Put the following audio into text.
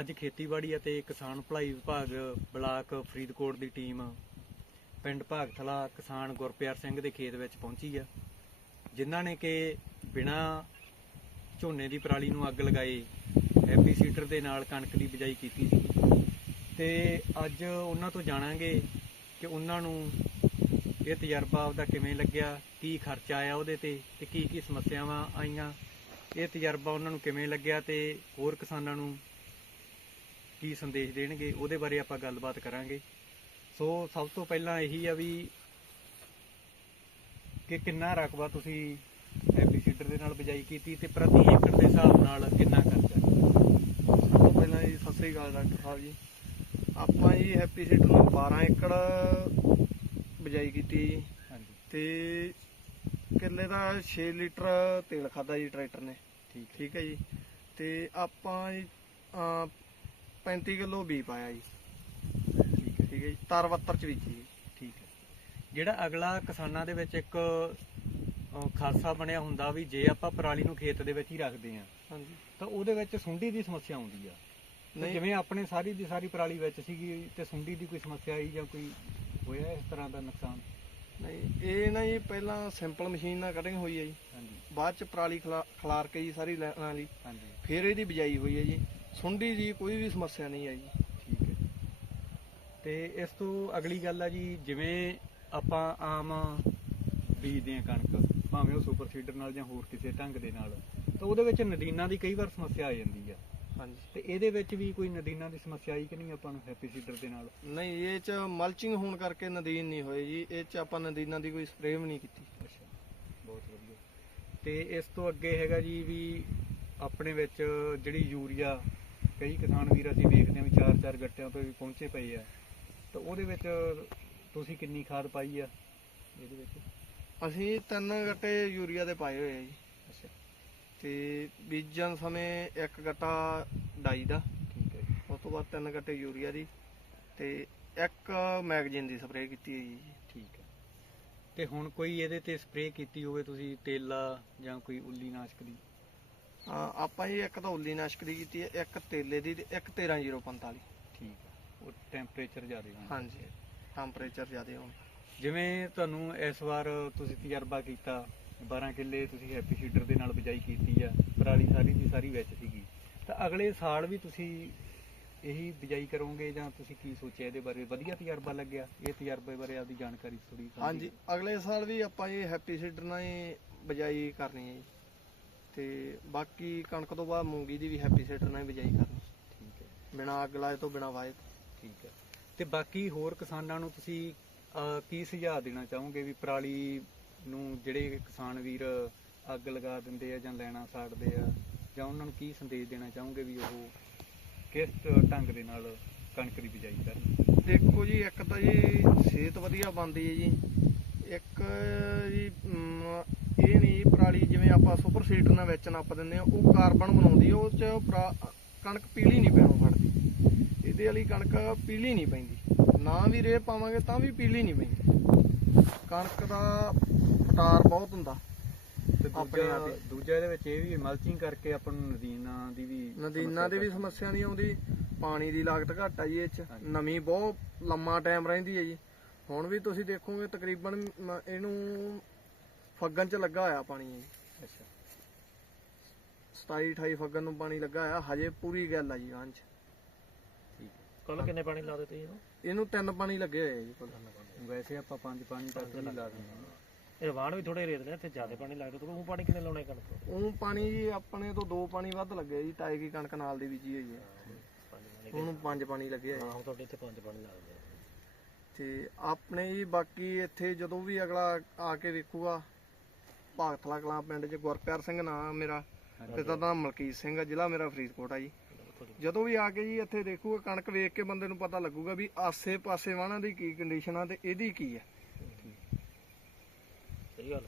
ਅੱਜ ਖੇਤੀਬਾੜੀ ਅਤੇ ਕਿਸਾਨ ਭਲਾਈ ਵਿਭਾਗ ਬਲਾਕ ਫਰੀਦਕੋਟ ਦੀ ਟੀਮ ਪਿੰਡ ਭਾਗਥਲਾ ਕਿਸਾਨ ਗੁਰਪਿਆਰ ਸਿੰਘ ਦੇ ਖੇਤ ਵਿੱਚ ਪਹੁੰਚੀ ਆ। ਜਿਨ੍ਹਾਂ ਨੇ ਕਿ ਬਿਨਾ ਝੋਨੇ ਦੀ ਪਰਾਲੀ ਨੂੰ ਅੱਗ ਲਗਾਏ ਹੈਪੀ ਸੀਟਰ ਦੇ ਨਾਲ ਕਣਕ ਦੀ ਬਿਜਾਈ ਕੀਤੀ ਸੀ। ਤੇ ਅੱਜ ਉਹਨਾਂ ਤੋਂ ਜਾਣਾਂਗੇ ਕਿ ਉਹਨਾਂ ਨੂੰ ਇਹ ਤਜਰਬਾ ਆਪਦਾ ਕਿਵੇਂ ਲੱਗਿਆ, ਕੀ ਖਰਚਾ ਆਇਆ ਉਹਦੇ ਤੇ ਤੇ ਕੀ ਕੀ ਸਮੱਸਿਆਵਾਂ ਆਈਆਂ। ਇਹ ਤਜਰਬਾ ਉਹਨਾਂ ਨੂੰ ਕਿਵੇਂ ਲੱਗਿਆ ਤੇ ਹੋਰ ਕਿਸਾਨਾਂ ਨੂੰ ਕੀ ਸੰਦੇਸ਼ ਦੇਣਗੇ ਉਹਦੇ ਬਾਰੇ ਆਪਾਂ ਗੱਲਬਾਤ ਕਰਾਂਗੇ। ਸੋ ਸਭ ਤੋਂ ਪਹਿਲਾਂ ਇਹੀ ਆ ਵੀ ਕਿ ਕਿੰਨਾ ਰਕਬਾ ਤੁਸੀਂ ਹੈਪੀ ਸੀਡਰ ਦੇ ਨਾਲ ਬਿਜਾਈ ਕੀਤੀ ਤੇ ਪ੍ਰਤੀ ਏਕੜ ਦੇ ਹਿਸਾਬ ਨਾਲ ਕਿੰਨਾ ਖਰਚਾ ਸਭ ਤੋਂ ਪਹਿਲਾਂ ਜੀ ਸਤਿ ਸ੍ਰੀ ਅਕਾਲ ਡਾਕਟਰ ਸਾਹਿਬ ਜੀ। ਆਪਾਂ ਜੀ ਹੈਪੀ ਸੀਡਰ ਨੂੰ 12 ਏਕੜ ਬਿਜਾਈ ਕੀਤੀ ਜੀ। ਹਾਂਜੀ। ਤੇ ਕਿੱਲੇ ਦਾ 6 ਲੀਟਰ ਤੇਲ ਖਾਦਾ ਜੀ ਟਰੈਕਟਰ ਨੇ। ਠੀਕ ਠੀਕ ਹੈ ਜੀ। ਤੇ ਆਪਾਂ 35 ਕਿਲੋ ਬੀ ਪਾਇਆ ਜੀ। ਠੀਕ ਹੈ ਠੀਕ ਹੈ ਜੀ। ਤਰ 72 ਚ ਬੀਜੀ ਜੀ। ਠੀਕ ਹੈ। ਜਿਹੜਾ ਅਗਲਾ ਕਿਸਾਨਾਂ ਦੇ ਵਿੱਚ ਇੱਕ ਅਹ, ਬਣਿਆ ਹੁੰਦਾ ਵੀ ਜੇ ਆਪਾਂ ਪਰਾਲੀ ਨੂੰ ਖੇਤ ਦੇ ਵਿੱਚ ਹੀ ਰੱਖਦੇ ਆ ਹਾਂਜੀ। ਤਾਂ ਉਹਦੇ ਵਿੱਚ ਸੁੰਡੀ ਦੀ ਸਮੱਸਿਆ ਆਉਂਦੀ ਆ। ਤੇ ਨਹੀਂ। ਜਿਵੇਂ ਆਪਣੇ ਸਾਰੀ ਦੀ ਸਾਰੀ ਪਰਾਲੀ ਵਿੱਚ ਸੀਗੀ ਤੇ ਸੁੰਡੀ ਦੀ ਕੋਈ ਸਮੱਸਿਆ ਆਈ ਜਾਂ ਕੋਈ ਹੋਇਆ ਇਸ ਤਰ੍ਹਾਂ ਦਾ ਨੁਕਸਾਨ? ਨਹੀਂ ਇਹ ਨਾ ਜੀ ਪਹਿਲਾਂ ਸਿੰਪਲ ਮਸ਼ੀਨ ਨਾਲ ਕਟਿੰਗ ਹੋਈ ਹੈ ਜੀ। ਹਾਂਜੀ। ਬਾਅਦ ਚ ਪਰਾਲੀ ਖਲਾ- ਖਲਾਰ ਕੇ ਜੀ ਸਾਰੀ ਲੈਣਾ ਲਈ ਹਾਂਜੀ। ਫਿਰ ਇਹਦੀ ਬਿਜਾਈ ਹੋਈ ਹੈ ਜੀ। ਸੁੰਡੀ ਦੀ ਕੋਈ ਵੀ ਸਮੱਸਿਆ ਨਹੀਂ ਆਈ ਜੀ। ਠੀਕ ਹੈ। ਤੇ ਇਸ ਤੋਂ ਅਗਲੀ ਗੱਲ ਆ ਜੀ ਜਿਵੇਂ ਆਪਾਂ ਆਮ ਬੀਜਦੇ ਆ ਕਣਕ ਭਾਵੇਂ ਉਹ ਸੁਪਰ ਸੀਡਰ ਨਾਲ ਜਾਂ ਹੋਰ ਕਿਸੇ ਢੰਗ ਦੇ ਨਾਲ ਤਾਂ ਉਹਦੇ ਵਿੱਚ ਨਦੀਨਾਂ ਦੀ ਕਈ ਵਾਰ ਸਮੱਸਿਆ ਆ ਜਾਂਦੀ ਆ। ਹਾਂਜੀ। ਤੇ ਇਹਦੇ ਵਿੱਚ ਵੀ ਕੋਈ ਨਦੀਨਾਂ ਦੀ ਸਮੱਸਿਆ ਆਈ ਕਿ ਨਹੀਂ ਆਪਾਂ ਨੂੰ ਹੈਪੀ ਸੀਡਰ ਦੇ ਨਾਲ? ਨਹੀਂ ਇਹ ਚ ਮਲਚਿੰਗ ਹੋਣ ਕਰਕੇ ਨਦੀਨ ਨਹੀਂ ਹੋਏ ਜੀ। ਇਹ ਚ ਆਪਾਂ ਨਦੀਨਾਂ ਦੀ ਕੋਈ ਸਪਰੇਅ ਵੀ ਨਹੀਂ ਕੀਤੀ। ਅੱਛਾ ਬਹੁਤ ਵਧੀਆ। ਤੇ ਇਸ ਤੋਂ ਅੱਗੇ ਹੈਗਾ ਜੀ ਵੀ ਆਪਣੇ ਵਿੱਚ ਜਿਹੜੀ ਯੂਰੀਆ ਕਈ ਕਿਸਾਨ ਵੀਰ ਅਸੀਂ ਦੇਖਦੇ ਹਾਂ ਵੀ ਚਾਰ ਚਾਰ ਗੱਟਿਆਂ ਤੋਂ ਵੀ ਪਹੁੰਚੇ ਪਏ ਆ। ਤਾਂ ਉਹਦੇ ਵਿੱਚ ਤੁਸੀਂ ਕਿੰਨੀ ਖਾਦ ਪਾਈ ਆ ਇਹਦੇ ਵਿੱਚ? ਅਸੀਂ ਤਿੰਨ ਗੱਟੇ ਯੂਰੀਆ ਦੇ ਪਾਏ ਹੋਏ ਆ ਜੀ। ਅੱਛਾ। ਤੇ ਬੀਜਣ ਸਮੇਂ ਇੱਕ ਗੱਟਾ ਡਾਈ ਦਾ। ਠੀਕ ਹੈ ਜੀ। ਉਸ ਤੋਂ ਬਾਅਦ ਤਿੰਨ ਗੱਟੇ ਯੂਰੀਆ ਦੀ ਤੇ ਇੱਕ ਮੈਗਜ਼ੀਨ ਦੀ ਸਪਰੇਅ ਕੀਤੀ ਹੈ ਜੀ। ਠੀਕ ਹੈ। ਤੇ ਹੁਣ ਕੋਈ ਇਹਦੇ ਤੇ ਸਪਰੇਅ ਕੀਤੀ ਹੋਵੇ ਤੁਸੀਂ ਤੇਲਾ ਜਾਂ ਕੋਈ ਉੱਲੀ ਨਾਸ਼ਕ ਦੀ? ਆਪਾਂ ਜੀ ਇੱਕ ਤਾਂ ਉੱਲੀ ਨਾਸ਼ਕ ਦੀ ਕੀਤੀ ਹੈ ਇੱਕ ਤੇਲੇ ਦੀ ਤੇ ਇੱਕ 13045 ਠੀਕ ਉਹ ਟੈਂਪਰੇਚਰ ਜ਼ਿਆਦਾ ਹੋਣਾ। ਹਾਂਜੀ ਟੈਂਪਰੇਚਰ ਜ਼ਿਆਦਾ ਹੋਣ। ਜਿਵੇਂ ਤੁਹਾਨੂੰ ਇਸ ਵਾਰ ਤੁਸੀਂ ਤਜਰਬਾ ਕੀਤਾ 12 ਕਿੱਲੇ ਤੁਸੀਂ ਹੈਪੀ ਸੀਡਰ ਦੇ ਨਾਲ ਬਿਜਾਈ ਕੀਤੀ ਆ ਪਰਾਲੀ ਸਾਰੀ ਦੀ ਸਾਰੀ ਵਿੱਚ ਸੀਗੀ। ਤਾਂ ਅਗਲੇ ਸਾਲ ਵੀ ਤੁਸੀਂ ਇਹੀ ਬਿਜਾਈ ਕਰੋਗੇ ਜਾਂ ਤੁਸੀਂ ਕੀ ਸੋਚਿਆ ਇਹਦੇ ਬਾਰੇ? ਵਧੀਆ ਤਜਰਬਾ ਲੱਗਿਆ? ਇਹ ਤਜਰਬੇ ਬਾਰੇ ਆਪਦੀ ਜਾਣਕਾਰੀ ਥੋੜੀ ਹਾਂਜੀ ਅਗਲੇ ਸਾਲ ਵੀ ਆਪਾਂ ਇਹ ਹੈਪੀ ਸੀਡਰ ਨਾਲ ਹੀ ਬਿਜਾਈ ਕਰਨੀ ਹੈ ਜੀ। ਤੇ ਬਾਕੀ ਕਣਕ ਤੋਂ ਬਾਅਦ ਮੂੰਗੀ ਦੀ ਵੀ ਹੈਪੀ ਸੀਡਰ ਨਾਲ ਹੀ ਬਿਜਾਈ ਕਰਨੀ। ਠੀਕ ਹੈ। ਬਿਨਾ ਅੱਗ ਲਾਏ ਤੋਂ ਬਿਨਾ ਵਾਏ ਤੋਂ। ਠੀਕ ਹੈ। ਤੇ ਬਾਕੀ ਹੋਰ ਕਿਸਾਨਾਂ ਨੂੰ ਤੁਸੀਂ ਅਹ, ਕੀ ਸੁਝਾਅ ਦੇਣਾ ਚਾਹੋਗੇ ਵੀ ਪਰਾਲੀ ਨੂੰ ਜਿਹੜੇ ਕਿਸਾਨ ਵੀਰ ਅੱਗ ਲਗਾ ਦਿੰਦੇ ਆ ਜਾਂ ਲੈਣਾ ਸਾੜਦੇ ਆ ਜਾਂ ਉਹਨਾਂ ਨੂੰ ਕੀ ਸੰਦੇਸ਼ ਦੇਣਾ ਚਾਹੋਗੇ ਵੀ ਉਹ ਕਿਸ ਢੰਗ ਦੇ ਨਾਲ ਕਣਕ ਦੀ ਬਿਜਾਈ ਕਰਨ? ਦੇਖੋ ਜੀ ਇੱਕ ਤਾਂ ਜੀ ਸਿਹਤ ਵਧੀਆ ਬਣਦੀ ਹੈ ਜੀ। ਇੱਕ ਜੀ ਅਮ, ਇਹ ਨਹੀਂ ਪਰਾਲੀ ਜਿਵੇਂ ਆਪਾਂ ਸੁਪਰ ਸੀਡਰ ਨਾਲ ਵਿੱਚ ਨੱਪ ਦਿੰਦੇ ਆ ਉਹ ਕਾਰਬਨ ਬਣਾਉਂਦੀ ਉਹ ਚ ਕਣਕ ਪੀਲੀ ਨਹੀਂ ਪੈਣੋਂ ਫੜਦੀ। ਇਹਦੇ ਵਾਲੀ ਕਣਕ ਪੀਲੀ ਨਹੀਂ ਪੈਂਦੀ। ਨਾ ਵੀ ਰੇ ਪਾਵਾਂਗੇ ਤਾਂ ਵੀ ਪੀਲੀ ਨਹੀਂ ਪੈਂਦੀ। ਕਣਕ ਦਾ ਫਟਾਰ ਬਹੁਤ ਹੁੰਦਾ। ਆਪਣੇ ਦੂਜਾ ਆਪ। ਦੂਜਾ ਇਹਦੇ ਵਿੱਚ ਇਹ ਵੀ ਮਲਚਿੰਗ ਕਰਕੇ ਆਪਾਂ ਨੂੰ ਨਦੀਨਾਂ ਦੀ ਵੀ ਨਦੀਨਾਂ ਦੀ ਵੀ ਸਮੱਸਿਆ ਨਹੀਂ ਆਉਂਦੀ। ਪਾਣੀ ਦੀ ਲਾਗਤ ਘੱਟ ਆ ਜੀ ਇਹ ਚ। ਨਮੀ ਬਹੁਤ ਲੰਮਾ ਟਾਈਮ ਰਹਿੰਦੀ ਹੈ ਜੀ। ਹੁਣ ਵੀ ਤੁਸੀਂ ਦੇਖੋਗੇ ਤਕਰੀਬਨ ਇਹਨੂੰ ਫੱਗਣ ਚ ਲੱਗਾ ਹੋਇਆ ਪਾਣੀ। ਜੀ ਅੱਛਾ। 27 28 ਫੱਗਣ ਨੂੰ ਪਾਣੀ ਲੱਗਾ ਹੋਇਆ ਹਜੇ ਪੂਰੀ ਗੱਲ ਆ ਜੀ ਆਂ ਚ ਠੀਕ ਹੈ। ਕੱਲ ਕਿੰਨੇ ਪਾਣੀ ਲਾ ਦਿੱਤੇ ਇਹਨੂੰ? ਇਹਨੂੰ ਤਿੰਨ ਪਾਣੀ ਲੱਗੇ ਹੋਏ ਆ ਜੀ ਕੁੱਲ। ਵੈਸੇ ਆਪਾਂ ਪੰਜ ਪਾਣੀ ਤੱਕ ਹੀ ਲਾ ਦਿੰਦੇ ਹਾਂ। ਇਹ ਵਾਣ ਵੀ ਥੋੜੇ ਰੇਤ ਨੇ ਇੱਥੇ ਜ਼ਿਆਦਾ ਪਾਣੀ ਲੱਗਦਾ ਤੂੰ ਉਹ ਪਾਣੀ ਕਿੰਨੇ ਲਾਉਣੇ ਕਣਕ ਨੂੰ? ਉਹ ਪਾਣੀ ਜੀ ਆਪਣੇ ਤੋਂ ਦੋ ਪਾਣੀ ਵੱਧ ਲੱਗੇ ਜੀ ਤਾਏ ਕੀ ਕਣਕ ਨਾਲ ਦੀ ਬੀਜੀ ਹੋਈ ਹੈ। ਪੰਜ ਪਾਣੀ ਉਹਨੂੰ ਪੰਜ ਪਾਣੀ ਲੱਗੇ ਆ। ਹਾਂ ਤੁਹਾਡੇ ਇੱਥੇ ਪੰਜ ਪਾਣੀ ਲੱਗਦੇ ਆ। ਤੇ ਆਪਣੇ ਜੀ ਬਾਕੀ ਇੱਥੇ ਜਦੋਂ ਵੀ ਅਗਲਾ ਆ ਕੇ ਵੇਖੂਗਾ ਭਾਗਤਲਾ ਕਲਾਂ ਪਿੰਡ 'ਚ ਗੁਰਪਿਆਰ ਸਿੰਘ ਨਾਮ ਮੇਰਾ ਪਿਤਾ ਦਾ ਮਲਕੀਤ ਸਿੰਘ ਆ ਜ਼ਿਲ੍ਹਾ ਮੇਰਾ ਫਰੀਦਕੋਟ ਆ ਜੀ। ਜਦੋਂ ਵੀ ਆ ਕੇ ਜੀ ਇੱਥੇ ਦੇਖੂਗਾ ਕਣਕ ਵੇਖ ਕੇ ਬੰਦੇ ਨੂੰ ਪਤਾ ਲੱਗੂਗਾ ਵੀ ਆਸੇ-ਪਾਸੇ ਵਾਹਣਾਂ ਦੀ ਕੀ ਕੰਡੀਸ਼ਨ ਆ ਤੇ ਇਹਦੀ ਕੀ ਹੈ ਸਹੀ ਗੱਲ।